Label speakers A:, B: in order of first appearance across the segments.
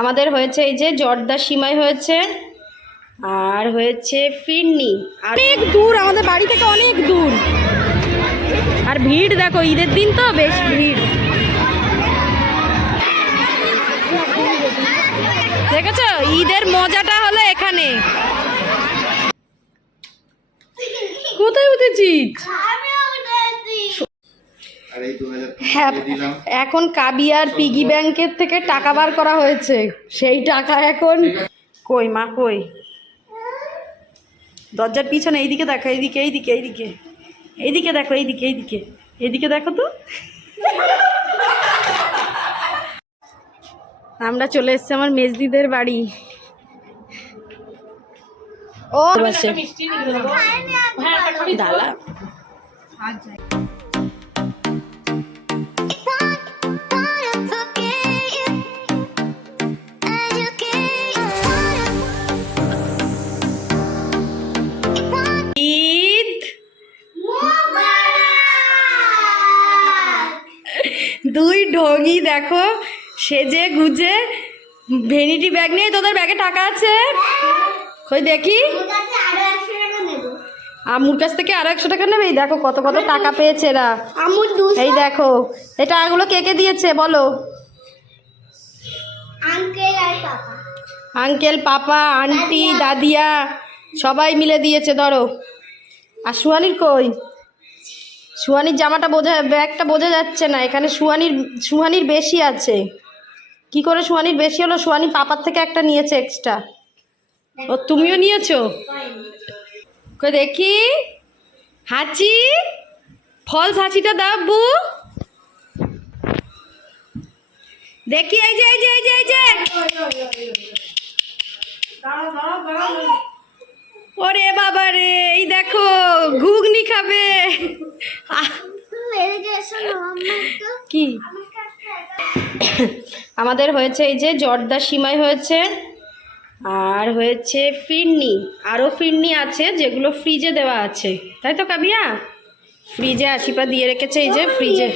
A: আমাদের হয়েছে এই যে জর্দা সিমাই হয়েছে আর হয়েছে ফিরনি। অনেক দূর আমাদের বাড়ি থেকে অনেক দূর। আর ভিড় দেখো ঈদের দিন তো বেশ ভিড়। দেখেছ? ঈদের মজাটা হলো এখানে। কোথায় উঠেছিস? হ্যাঁ এখন কাবিয়ার পিগি ব্যাংকের থেকে টাকা বার করা হয়েছে। সেই টাকা এখন কই মা কই? দরজার পিছনে এইদিকে দেখো এইদিকে এইদিকে এইদিকে। এইদিকে দেখো এইদিকে এইদিকে। এইদিকে দেখো তো। আমরা চলে এসেছি আমার মেজদিদের বাড়ি। ও বসে দেখো সেজে গুজে ভেনিটি ব্যাগ নিয়ে তোদের ব্যাগে টাকা আছে? কই দেখি। আমুর কাছ থেকে আরও একশো টাকা নেবে? এই দেখো কত কত টাকা পেয়েছে এরা। এই দেখো এই টাকাগুলো কে কে দিয়েছে বলো?
B: Uncle papa.
A: Uncle papa aunty দাদিয়া সবাই মিলে দিয়েছে ধরো। আর সুহানির কই? সুহানির জামাটা বোঝা, ব্যাগটা বোঝা যাচ্ছে না, এখানে সুহানির সুহানির বেশি আছে। কি করে সুহানির বেশি হলো? সুহানি পাপার থেকে একটা নিয়েছে এক্সট্রা ও, তুমিও নিয়েছো? কই দেখি। হাঁচি? ফলস হাঁচিটা দাও, বু। দেখি, এই যে এই যে এই যে এই যে। ওরে বাবা রে এই দেখো ঘুগনি খাবে। কি? আমাদের হয়েছে এই যে জর্দা সিমাই হয়েছে আর হয়েছে ফিরনি। আরও ফিরনি আছে যেগুলো ফ্রিজে দেওয়া আছে। তাই তো কাবিয়া? ফ্রিজে আশিপা দিয়ে রেখেছে এই যে ফ্রিজে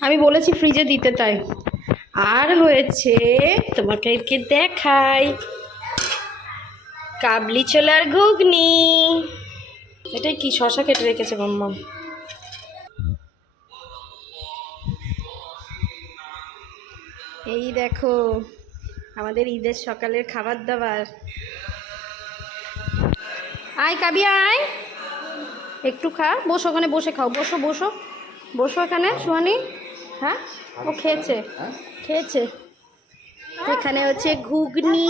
A: আমি বলেছি ফ্রিজে দিতে তাই। আর হয়েছে তোমাকে দেখাই। কাবলি ছোলার ঘুগনি। এটাই কি শশা কেটে রেখেছে মাম্মা এই দেখো আমাদের ঈদের সকালের খাবার দাবার। আয় কাবি আয়। একটু খা বসো ওখানে বসে খাও বসো বসো। বসো এখানে সুহানি। হ্যাঁ? ও খেয়েছে। খেয়েছে। এখানে হচ্ছে ঘুগনি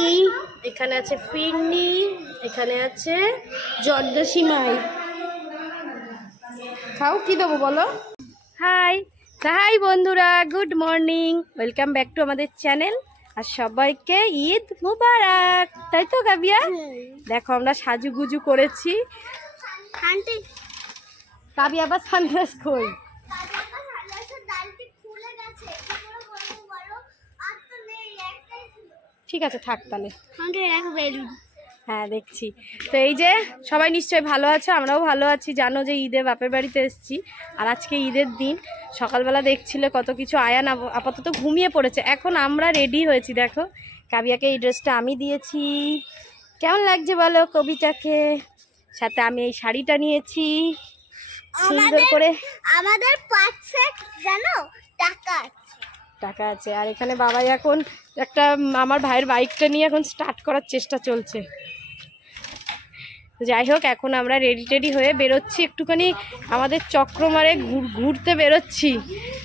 A: এখানে আছে ফিরনি এখানে আছে জর্দা সিমাই খাও কি দেবো বলো? হাই হাই বন্ধুরা good morning. Welcome back to আমাদের চ্যানেল। আর সবাইকে ঈদ মুবারক। তাই তো কাবিয়া দেখো আমরা সাজুগুজু করেছি। কাবিয়া আবার সানগ্লাস কই
B: ডালটি খুলে গেছে কি করে বলব বলো আর তো নেই একটাই ছিল
A: ঠিক আছে থাক তাহলে। হ্যাঁ দেখছি। তো এই যে সবাই নিশ্চয়ই ভালো আছো আমরাও ভালো আছি। জানো যে ঈদে বাপের বাড়িতে এসেছি আর আজকে ঈদের দিন। সকালবেলা দেখছিলে কত কিছু আয়ান আপ- আপাতত ঘুমিয়ে পড়েছে। এখন আমরা রেডি হয়েছি দেখো। কাবিয়াকে এই ড্রেসটা আমি দিয়েছি। কেমন লাগছে বলো কবিতাকে? সাথে আমি এই শাড়িটা নিয়েছি। সুন্দর করে।
B: আমাদের পাঁচশো জানো? টাকা।
A: টাকা আছে। আর এখানে বাবাই এখন একটা, আমার ভাইয়ের বাইকটা নিয়ে এখন স্টার্ট করার চেষ্টা চলছে। যাই হোক, এখন আমরা রেডি টেডি হয়ে বেরোচ্ছি। একটুখানি আমাদের চক্রমারে ঘুর- ঘুরতে বেরোচ্ছি।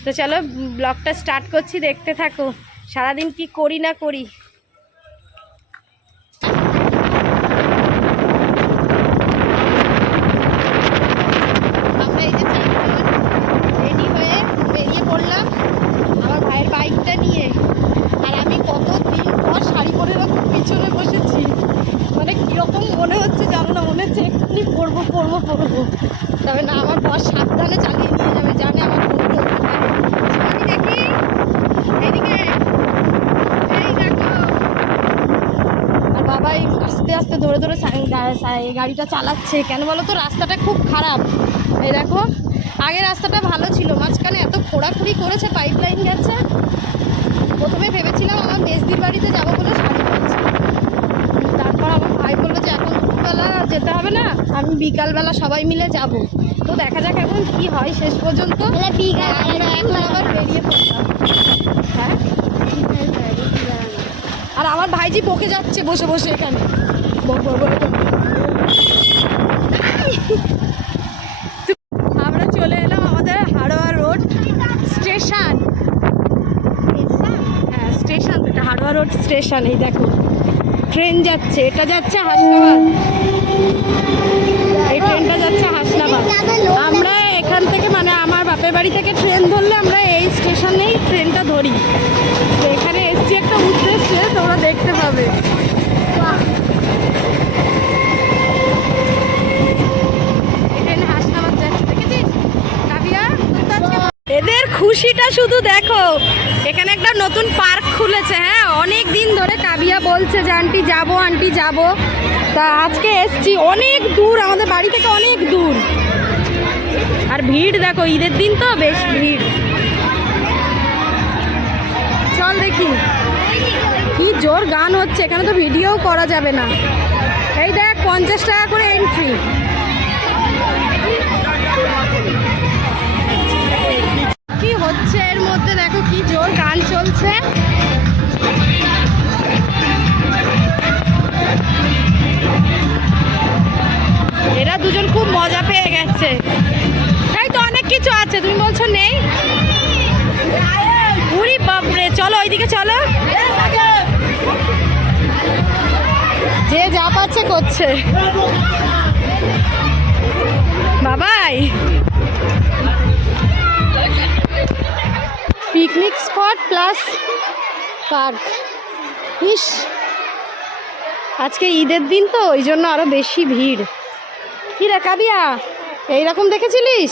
A: তো চলো ব্লগটা স্টার্ট করছি। দেখতে থাকো, সারাদিন কি করি না করি আমরা এই যে চারজন রেডি হয়ে বেরিয়ে পড়লাম ভাইয়ের বাইকটা নিয়ে। আর আমি কত দিন পর শাড়ি পরে পিছনে বসেছি। মানে কীরকম মনে হচ্ছে জানো না, মনে হচ্ছে এক্ষুনি পরবো পরবো পরবো। তবে না, আমার বস সাবধানে চালিয়ে নিয়ে যাবে, জানে আমার বন্ধু আমি দেখি এইদিকে এই দেখো। আর বাবাই আস্তে আস্তে ধরে ধরে গাড়িটা চালাচ্ছে। কেন বলো তো, রাস্তাটা খুব খারাপ। এই দেখো আগে রাস্তাটা ভালো ছিল মাঝখানে এত খোঁড়াখুড়ি করেছে পাইপ লাইন গেছে। প্রথমে ভেবেছিলাম আমার মেজদির বাড়িতে যাব বলে শাড়ি পরছি। তারপর আমার ভাই বলল যে এখন দুপুরবেলা যেতে হবে না আমি বিকালবেলা সবাই মিলে যাব। তো দেখা যাক এখন কি হয় শেষ পর্যন্ত। আবার বেরিয়ে পড়লাম। হ্যাঁ? আর আমার ভাইজি বকে যাচ্ছে বসে বসে এখানে। বক বক বক বক। আমরা চলে এলাম আমাদের হাড়োয়া রোড স্টেশন হ্যাঁ স্টেশন এটা হাড়োয়া স্টেশন এই দেখো। ট্রেন যাচ্ছে এটা যাচ্ছে হাসনাবাদ। এই ট্রেনটা যাচ্ছে হাসনাবাদ। আমরা এখান থেকে মানে আমার বাপের বাড়ি থেকে ট্রেন ধরলে আমরা এই স্টেশনেই ট্রেনটা ধরি। তো এখানে এসছি একটা উদ্দেশ্যে তোমরা দেখতে পাবে। এদের খুশিটা শুধু দেখো। এখানে একটা নতুন পার্ক খুলেছে হ্যাঁ? অনেক দিন ধরে কাবিয়া বলছে যে, আন্টি, যাব আন্টি, যাব। তা আজকে এসছি অনেক দূর, আমাদের বাড়ি থেকে অনেক দূর। আর ভিড় দেখো, ঈদের দিন তো বেশ ভিড়। চল দেখি, কি জোর গান হচ্ছে, এখানে তো ভিডিও করা যাবে না। এই দেখ, পঞ্চাশ টাকা করে এন্ট্রি কি হচ্ছে এর মধ্যে? দেখো, কি জোর গান চলছে। দুজন খুব মজা পেয়ে গেছে। তাই তো অনেক কিছু আছে, তুমি বলছো নেই? উরি বাপরে, চলো ওইদিকে চলো। যে যা পাচ্ছে করছে। Babai. Picnic spot plus park. ইস, আজকে ঈদের দিন তো, ওই জন্য আরও বেশি ভিড়। কি রে কাবিয়া? এইরকম দেখেছিলিস?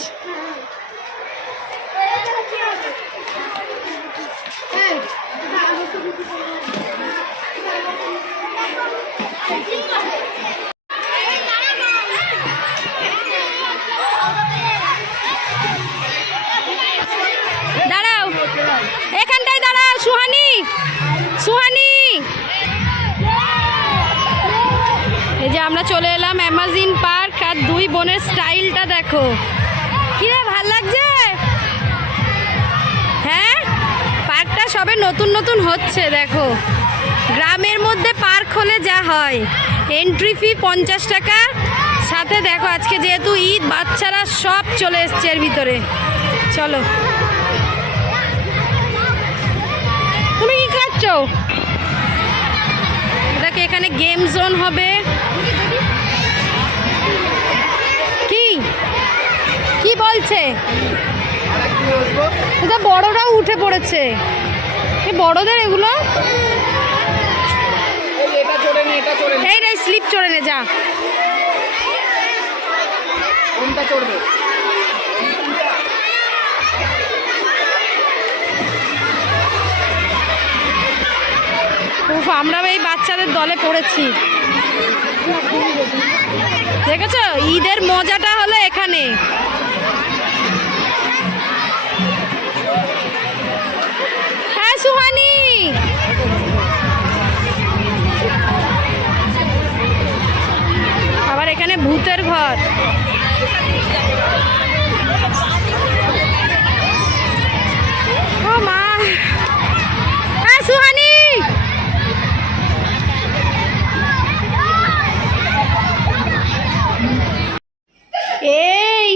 A: দাঁড়াও। এখানটায় দাঁড়াও, সুহানি। সুহানি। এই যে আমরা চলে এলাম অ্যামাজিন পার্ক। দুই বোনের স্টাইলটা দেখো। কিরে, ভালো লাগছে? হ্যাঁ? পার্কটা সবে নতুন নতুন হচ্ছে, দেখো। গ্রামের মধ্যে পার্ক হলে যা হয়। এন্ট্রি ফি পঞ্চাশ টাকা। সাথে দেখো, আজকে যেহেতু ঈদ, বাচ্চারা সব চলে এসছে এর ভিতরে। চলো। তুমি কি খাচ্ছ? দেখো, এখানে গেম জোন হবে। বলছে? এটা বড়রাও উঠে পড়েছে। এই বড়দের এগুলো? এই রে স্লিপ চড়ে নে যা।
C: কোনটা চড়বে?
A: উফ আমরা এই বাচ্চাদের দলে পড়েছি। দেখেছ? ঈদের মজাটা হলো এখানে। ভূতের ঘর। মা। এই,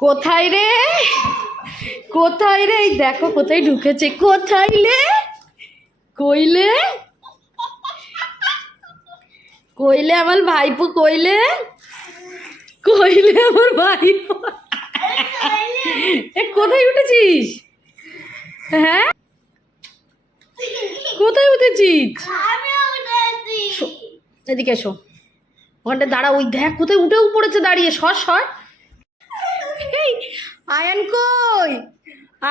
A: কোথায় রে? কোথায় রে? দেখো কোথায় ঢুকেছে। কোথায় রে কইলে কইলে আমার ভাইপো? কইলে কইলে আমার ভাই এ, কোথায় উঠেছিস? হ্যাঁ? কোথায় উঠেছিস? এদিকে এসো। ওখানটা দাঁড়া, ওই দেখ কোথায় উঠেও পড়েছে, দাঁড়িয়ে সর এই, আয়ান কই?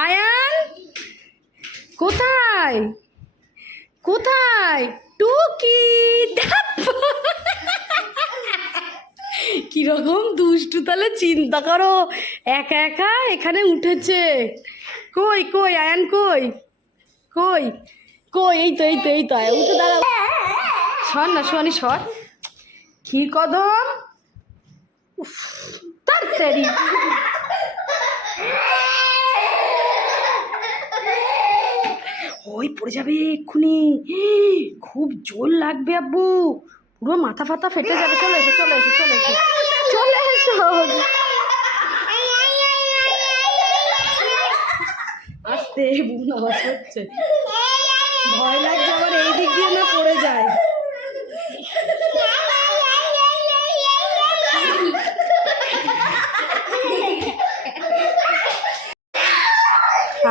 A: আয়ান? কোথায়? কোথায়? টুকি। কীরকম দুষ্টু? তাহলে চিন্তা করো। একা একা এখানে উঠেছে। কই কই আয়ান কই? কই? কই এই তো এই তো এই তো আয়, উঠে দাঁড়া সর না সোয়ানি সর। ক্ষীর কদম? তাড়াতাড়ি ওই পড়ে যাবে এক্ষুনি। খুব জোর লাগবে আব্বু। পুরো মাথা ফাতা ফেটে যাবে। চলে এসো চলে এসো চলে এসো। চলে এসো। আস্তে, বুন আওয়াজ হচ্ছে। ভয় লাগছে আবার এই দিক দিয়ে না পড়ে যায়।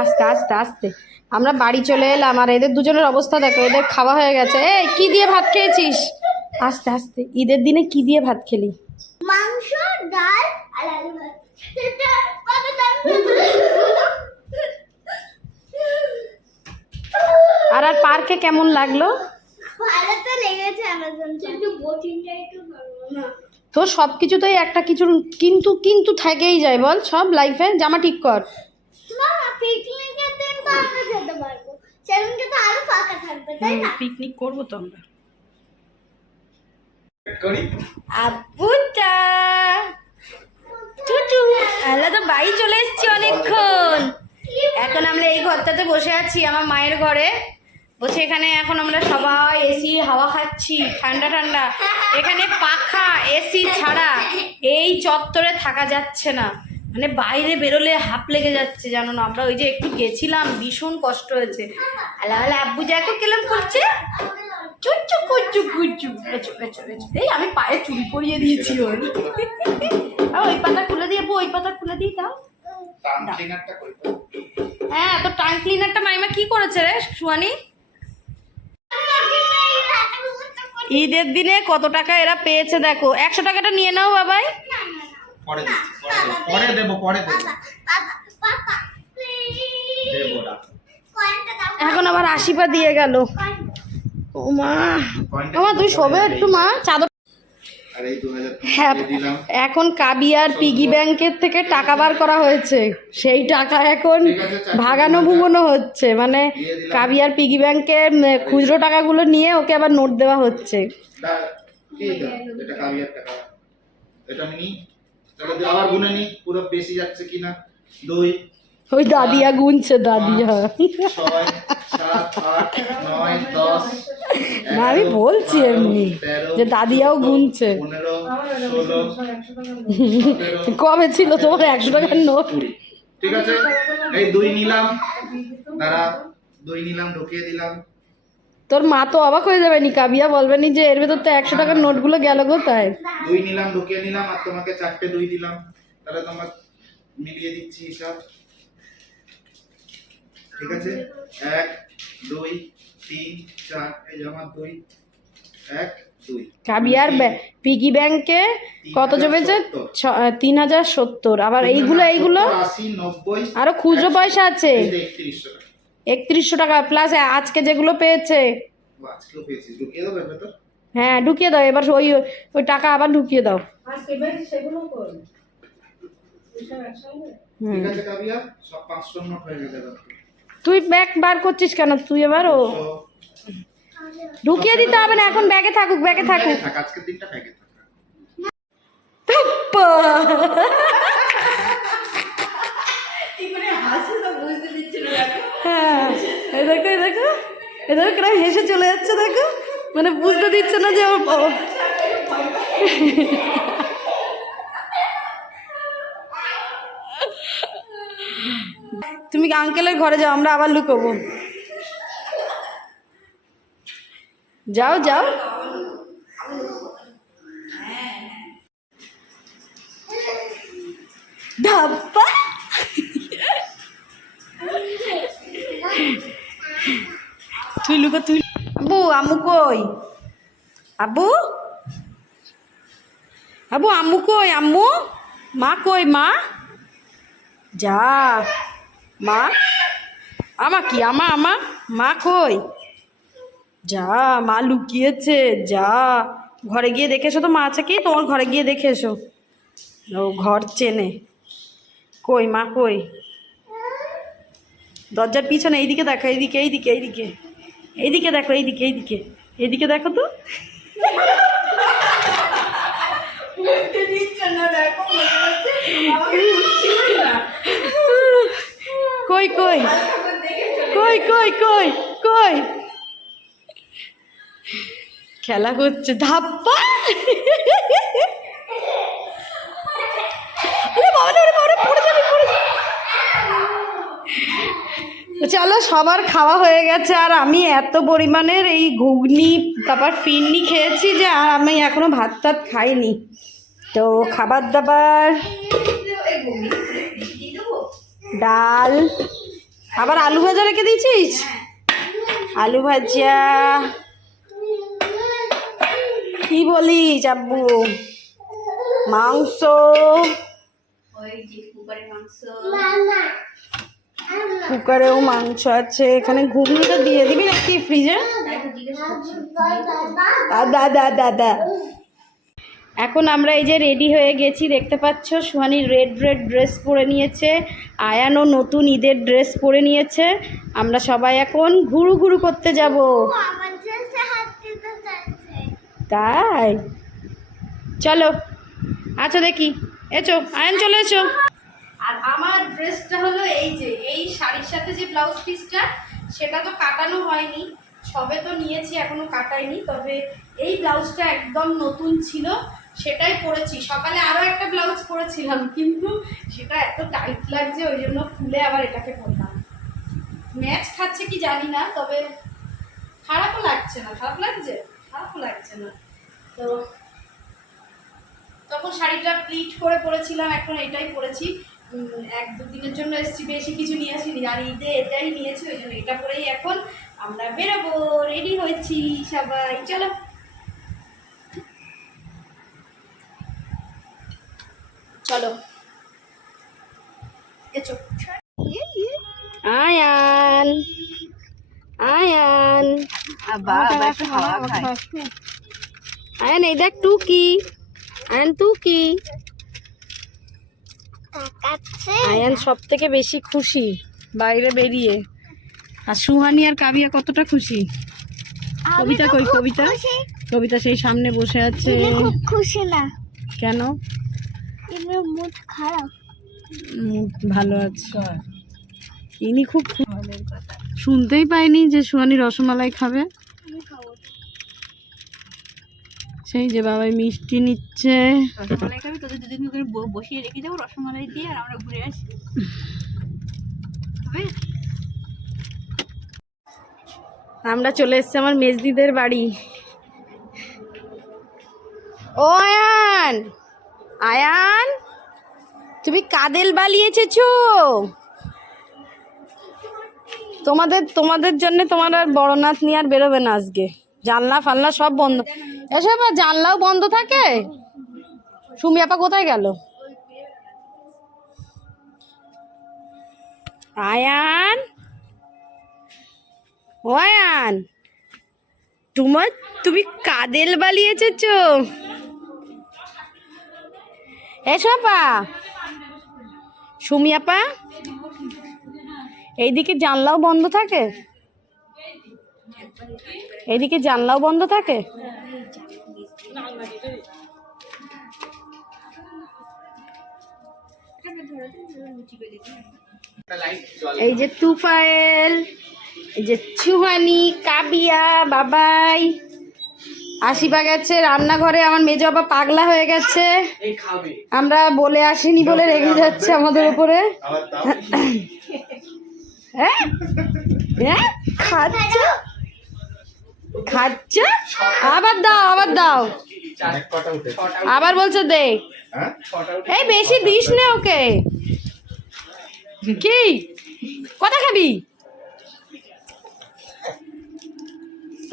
A: আস্তে আস্তে আস্তে। আমরা বাড়ি চলে এলাম, আর এদের দুজনের অবস্থা দেখো, এদের খাওয়া হয়ে গেছে। এই, কি দিয়ে ভাত খেয়েছিস? আস্তে আস্তে। ঈদের দিনে কি দিয়ে ভাত খেলি?
B: মাংস ডাল আর আলু ভাত
A: আর আর পার্কে কেমন লাগল?
B: ভালো তো লেগেছে অ্যামাজন কিন্তু বোটিংটা একটু না।
A: তো সব কিছুতেই একটা কিছু কিন্তু কিন্তু থেকেই যায় বল সব লাইফে জামা ঠিক কর।
B: না না পিকনিকের দিন তো আমরা যেতে পারব। সেদিনকে তো আরও ফাঁকা থাকবে তাই না?
A: পিকনিক করব তো আমরা। আব্বুটা তো বাড়ি চলে এসেছি অনেকক্ষণ। এখন আমরা এই ঘরটাতে বসে আছি, আমার মায়ের ঘরে। বসে এখানে এখন আমরা সবাই এসি হাওয়া খাচ্ছি, ঠান্ডা ঠান্ডা। এখানে পাখা এসি ছাড়া এই চত্বরে থাকা যাচ্ছে না। মানে বাইরে বেরোলে হাঁপ লেগে যাচ্ছে, জানো না? আমরা ওই যে একটু গেছিলাম, ভীষণ কষ্ট হয়েছে। আলা আলা আব্বু দেখো কেলাম করছে? চুচু কুচু কুচু এচু এচু এচু এই আমি পায়ে চুড়ি পরিয়ে দিয়েছি ওর। ওই পাতা খুলে দিয়ে ওই পাতা খুলে দিই তাও হ্যাঁ তো টাং ক্লিনারটা মাইমা কি করেছে রে সুয়ানি? ঈদের দিনে কত টাকা এরা পেয়েছে দেখো। একশো টাকাটা নিয়ে নাও বাবাই।
C: পরে দেবো পরে দেবো
A: এখন আবার আশিপা দিয়ে গেল। ও মা। মামা তুই শোবে একটু মা? চাদর হ্যাঁ এখন কাবিয়ার পিগি ব্যাংকের থেকে টাকা বার করা হয়েছে। সেই টাকা এখন ভাগানো ভুগানো হচ্ছে। মানে কাবিয়ার পিগি ব্যাংকের খুচরো টাকাগুলো নিয়ে ওকে আবার নোট দেওয়া হচ্ছে। ওই দাদিয়া গুনছে দাদিয়া।
C: ছয় সাত আট নয় দশ
A: না আমি বলছি এমনি যে দাদিয়াও গুনছে। কবে ছিল তোমার একশো টাকার নোট?
C: ঠিক আছে? এই দুই নিলাম। দাঁড়া দুই নিলাম ঢুকিয়ে দিলাম।
A: তোর মা তো অবাক হয়ে যাবে নি কাবিয়া বলবে নি যে এর ভেতর তো একশো টাকার নোটগুলো গেল কোথায়?
C: দুই নিলাম ঢুকিয়ে নিলাম আর তোমাকে চারটে দুই দিলাম। তাহলে তোমার মিলিয়ে দিচ্ছি হিসাব। ঠিক আছে? এক দুই তিন চার এই যে আমার দুই এক
A: কাবিয়ার পিগি ব্যাংকে কত জমেছে? ছ- তিন হাজার সত্তর। আবার এইগুলো এইগুলো আরও খুচরো পয়সা আছে।
C: একত্রিশশো টাকা।
A: প্লাস আজকে যেগুলো পেয়েছে। হ্যাঁ ঢুকিয়ে দাও। এবার ওই ওই টাকা আবার ঢুকিয়ে দাও। হুম।
C: ঠিক আছে কাবিয়া। সব পাঁচশো নোট হয়ে গেছে এবার
A: তুই ব্যাগ বার করছিস কেন? তুই এবার ও ঢুকিয়ে দিতে হবে না এখন ব্যাগে থাকুক ব্যাগে থাকুক।
C: ব্যাগে আজকের দিনটা ব্যাগে
A: হ্যাঁ এই দেখো এই দেখো। এই দেখো কিরম হেসে চলে যাচ্ছে দেখো। মানে বুঝতে দিচ্ছে না যে ও ও- তুমি আঙ্কেলের ঘরে যাও আমরা আবার লুকোবো। যাও যাও। ধাপ্পা। তুই লুকো তুই আবু আমু কই? আবু আবু আম্মু কই? আম্মু? মা কই মা? যা। মা? আমা কি? আমা আমা? মা কই? যা, মা লুকিয়েছে, যা। ঘরে গিয়ে দেখে এসো তো মা আছে কি? তোমার ঘরে গিয়ে দেখে এসো। ও ঘর চেনে। কই মা, কই? দরজার পিছনে এইদিকে দেখো, এইদিকে এইদিকে এইদিকে। এইদিকে দেখো, এইদিকে এইদিকে। এইদিকে দেখো তো। কই কই? কই কই কই কই? খেলা করছে ধাপ্পা! চলো সবার খাওয়া হয়ে গেছে, আর আমি এত পরিমাণের এই ঘুগনি, তারপর ফিরনি খেয়েছি যে, আর আমি এখনও ভাত টাত খাইনি। তো খাবার দাবার ডাল। আবার আলু ভাজা রেখে দিয়েছিস? আলু ভাজা। কি বলিস আব্বু? মাংস। কুকারেও মাংস আছে। এখানে ঘুগনিটা দিয়ে দিবি নাকি ফ্রিজে? দাদা দাদা দাদা এখন আমরা এই যে রেডি হয়ে গেছি দেখতে পাচ্ছ সুহানি রেড রেড ড্রেস পরে নিয়েছে আয়ানও নতুন ঈদের ড্রেস পরে নিয়েছে। আমরা সবাই এখন ঘুরু ঘুরু করতে যাব। তাই? চলো আচ্ছা দেখি। এচো আয়ন চলে এসো। আর আমার ড্রেসটা হলো এই যে এই শাড়ির সাথে যে ব্লাউজ পিসটা সেটা তো কাটানো হয়নি। সবে তো নিয়েছি এখনও কাটাইনি। তবে এই ব্লাউজটা একদম নতুন ছিল। সেটাই পরেছি। সকালে আরও একটা ব্লাউজ পরেছিলাম, কিন্তু সেটা এত টাইট লাগছে, ওই জন্য খুলে আবার এটাকে পরলাম। ম্যাচ খাচ্ছে কি জানি না, তবে খারাপও লাগছে না। খারাপ লাগছে? খারাপও লাগছে না। তো তখন শাড়িটা প্লিট করে পরেছিলাম, এখন এটাই পরেছি। এক দু দিনের জন্য এসেছি, বেশি কিছু নিয়ে আসিনি। আর ঈদে এটাই নিয়েছি, ওই জন্য এটা পরেই এখন আমরা বেরোবো রেডি হয়েছি সবাই। চলো। চলো। আয়ান। আয়ান। আয়ান এই দেখ টুকি। আয়ান টুকি। আয়ান সব থেকে বেশি খুশি বাইরে বেরিয়ে। আর সুহানি আর কাবিয়া কতটা খুশি? কবিতা কই কবিতা? কবিতা সেই সামনে বসে আছে।
B: খুশি না।
A: কেন?
B: মুড খারাপ।
A: উম, ভালো আছে। ইনি খুব শুনতেই পাইনি যে সুহানি রসমালাই খাবে।
B: খাব।
A: সেই যে বাবাই মিষ্টি নিচ্ছে।
D: রসমালাই খাবি তোদের দুদিন করে ব- বসিয়ে রেখে যাব রসমালাই দিয়ে আর আমরা ঘুরে আসি। হবে
A: আমরা চলে এসেছি আমার মেজদিদের বাড়ি। ও আয়ান, তুমি কাদেল বালিয়েছেছো তোমাদের তোমাদের জন্য তোমার আর বড়নাথ নিয়ে আর বেরোবে না আজকে। জানলা ফালনা সব বন্ধ। এসব জানলাও বন্ধ থাকে। সুমি আপা কোথায় গেল? আয়ান? আয়ান, তোমার, তুমি কাদেল বালিয়েছো এসো আপা সুমি আপা। এইদিকে জানলাও বন্ধ থাকে। এইদিকে জানলাও বন্ধ থাকে। এই যে তুফায়েল, এই যে চুহানি কাবিয়া, বাবাই। আসিবা গেছে রান্নাঘরে আমার মেজো বাবা পাগলা হয়ে গেছে। আমরা বলে আসিনি বলে রেগে যাচ্ছে আমাদের উপরে। হ্যাঁ হ্যাঁ খাচ্ছ? খাচ্ছ? আবার দাও আবার দাও। আবার বলছো দে এই বেশি দিস না ওকে। কি? কথা খাবি?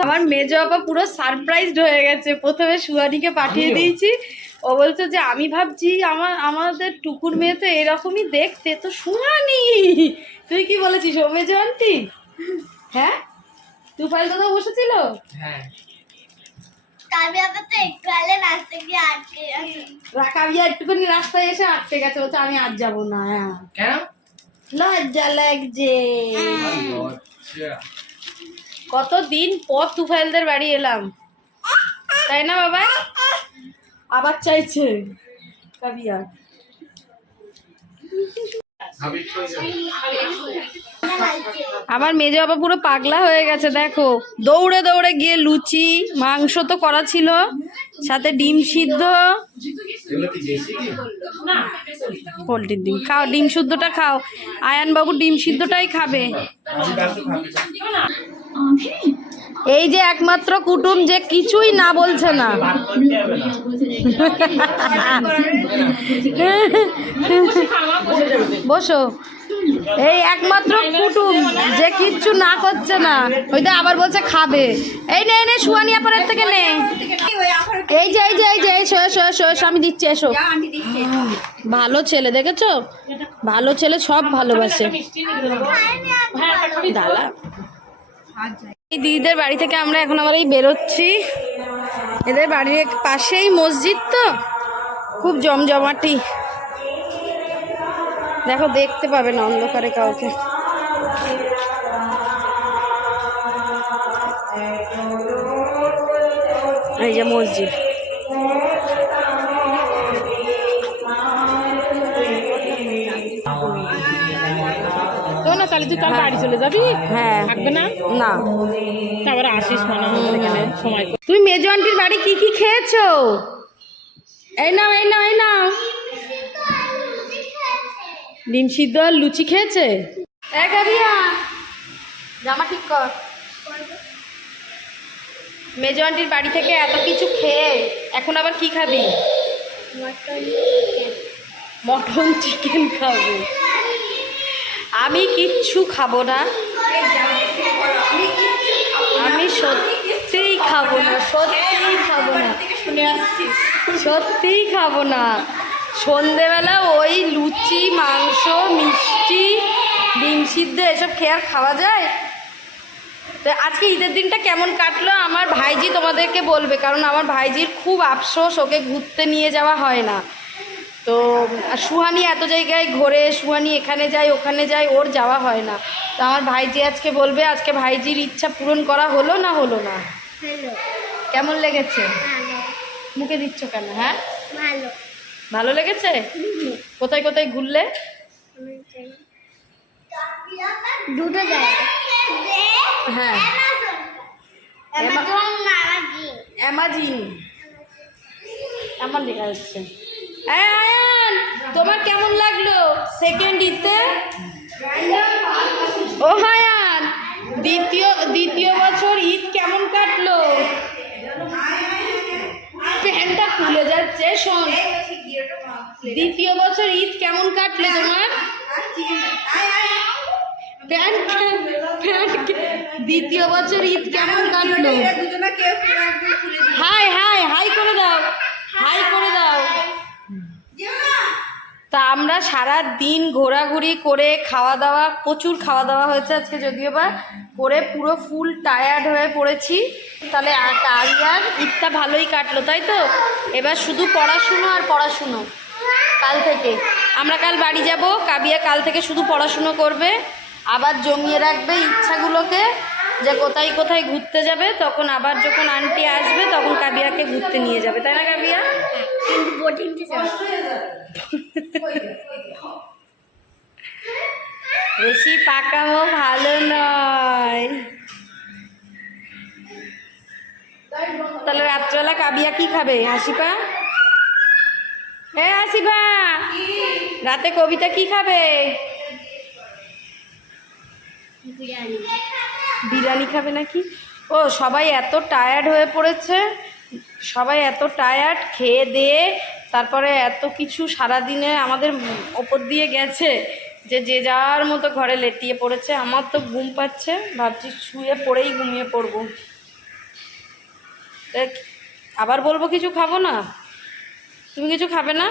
A: আমার মেজো আপা পুরো সারপ্রাইজড হয়ে গেছে। প্রথমে সুহানিকে পাঠিয়ে দিয়েছি। ও বলছে যে আমি ভাবছি আমার আমাদের টুকুর মেয়ে তো এরকমই দেখতে। তো সুহানি তুই কি বলেছিস? ও মেজো আন্টি হ্যাঁ? তুফাইল দাদা বসেছিল? কাবিয়া একটুখানি রাস্তায় এসে আটকে গেছে। বলছে আমি আর যাব না হ্যাঁ।
E: কেন?
A: লজ্জা লাগছে। কত দিন পর তুফাইলদের বাড়ি এলাম? তাই না, বাবা? আবার চাইছে। আমার মেজে বাবা পুরো পাগলা হয়ে গেছে, দেখো। দৌড়ে দৌড়ে গিয়ে লুচি, মাংস তো করা ছিল, সাথে ডিম সিদ্ধ। পোলট্রির ডিম। খাও, ডিম সিদ্ধটা খাও। আয়ান বাবু ডিম সিদ্ধটাই খাবে। এই যে একমাত্র কুটুম যে কিছুই না বলছে না। বসো। এই একমাত্র কুটুম যে কিচ্ছু না করছে না, ওই আবার বলছে খাবে। এই নে নে সুয়ানি আপারের থেকে নে। এই যে এই যে এই যে এসো এসো এসো এসো আমি দিচ্ছি, এসো। ভালো ছেলে, দেখেছ? ভালো ছেলে সব ভালোবাসে। এই দিদিদের বাড়ি থেকে আমরা এখন আবার এই বেরোচ্ছি। এদের বাড়ির পাশেই মসজিদ তো? খুব জমজমাটি। দেখো, দেখতে পাবে না অন্ধকারে কাউকে। এই যে মসজিদ।
E: তাহলে তুই কাল বাড়ি চলে যাবি?
A: হ্যাঁ।
E: থাকবে না?
A: না।
E: তারপরে আসিস মনে এখানে সময়।
A: তুমি মেজো আন্টির বাড়ি কি কি খেয়েছো? এই নাও এই নাও এই নাও। ডিম সিদ্ধ আর লুচি খেয়েছে? এ গাবিয়া জামা ঠিক কর। মেজো আন্টির বাড়ি থেকে এত কিছু খেয়ে এখন আবার কি খাবি? মটন চিকেন খাবে। আমি কিচ্ছু খাব না। আমি সত্যিই খাব না, সত্যিই খাব না। সত্যিই খাব না। সন্ধেবেলা ওই লুচি, মাংস, মিষ্টি, ডিম সিদ্ধ, এসব খেয়ে আর খাওয়া যায়? তো আজকে ঈদের দিনটা কেমন কাটলো? আমার ভাইজি তোমাদেরকে বলবে, কারণ আমার ভাইজির খুব আফসোস, ওকে ঘুরতে নিয়ে যাওয়া হয় না। তো আর সুহানি এত জায়গায় ঘোরে সুহানি এখানে যায় ওখানে যায় ওর যাওয়া হয় না। তো আমার ভাইজি আজকে বলবে আজকে ভাইজির ইচ্ছা পূরণ করা হলো না হলো না? কেমন লেগেছে? মুখে দিচ্ছ কেন হ্যাঁ?
B: ভালো।
A: ভালো লেগেছে? কোথায় কোথায় ঘুরলে?
B: দুটো
A: হ্যাঁ।
B: অ্যামাজন
A: অ্যামাজিন আমার লেখা আয়ান তোমার কেমন লাগল? সেকেন্ড ইতে ও হায়ান দ্বিতীয় দ্বিতীয় বছর ঈদ কেমন কাটলো? প্যান্টটা খুলে যাচ্ছে শোন। দ্বিতীয় বছর ঈদ কেমন কাটলো তোমার? প্যান্ট প্যান্ট দ্বিতীয় বছর ঈদ কেমন কাটলো? হাই হাই হাই করে দাও। হাই করে দাও। তা আমরা সারা দিন ঘোরাঘুরি করে খাওয়া দাওয়া প্রচুর খাওয়া দাওয়া হয়েছে আজকে যদিও বা, করে পুরো ফুল টায়ার্ড হয়ে পড়েছি। তাহলে কারিয়ার ঈদটা ভালোই কাটলো, তাই তো? এবার শুধু পড়াশুনো আর পড়াশুনো, কাল থেকে। আমরা কাল বাড়ি যাব, কাবিয়া কাল থেকে শুধু পড়াশুনো করবে। আবার জমিয়ে রাখবে ইচ্ছাগুলোকে। যে কোথায় কোথায় ঘুরতে যাবে, তখন আবার যখন আন্টি আসবে, তখন কাবিয়াকে ঘুরতে নিয়ে যাবে। তাই না, কাবিয়া? বেশি পাকামো ভালো নয়। তাহলে রাত্রেবেলা কাবিয়া কি খাবে? হাসিপা? হ্যাঁ হাসিপা! রাতে কবিতা কি খাবে? বিরিয়ানি খাবে নাকি? ও, সবাই এত টায়ার্ড হয়ে পড়েছে। সবাই এত টায়ার্ড খেয়ে দিয়ে তারপরে এত কিছু সারাদিনে আমাদের ওপর দিয়ে গেছে যে যে যার মতো ঘরে লেটিয়ে পড়েছে। আমার তো ঘুম পাচ্ছে, ভাবছি শুয়ে পড়েই ঘুমিয়ে পড়ব। দেখ, আবার বলব কিছু খাব না? তুমি কিছু খাবে না।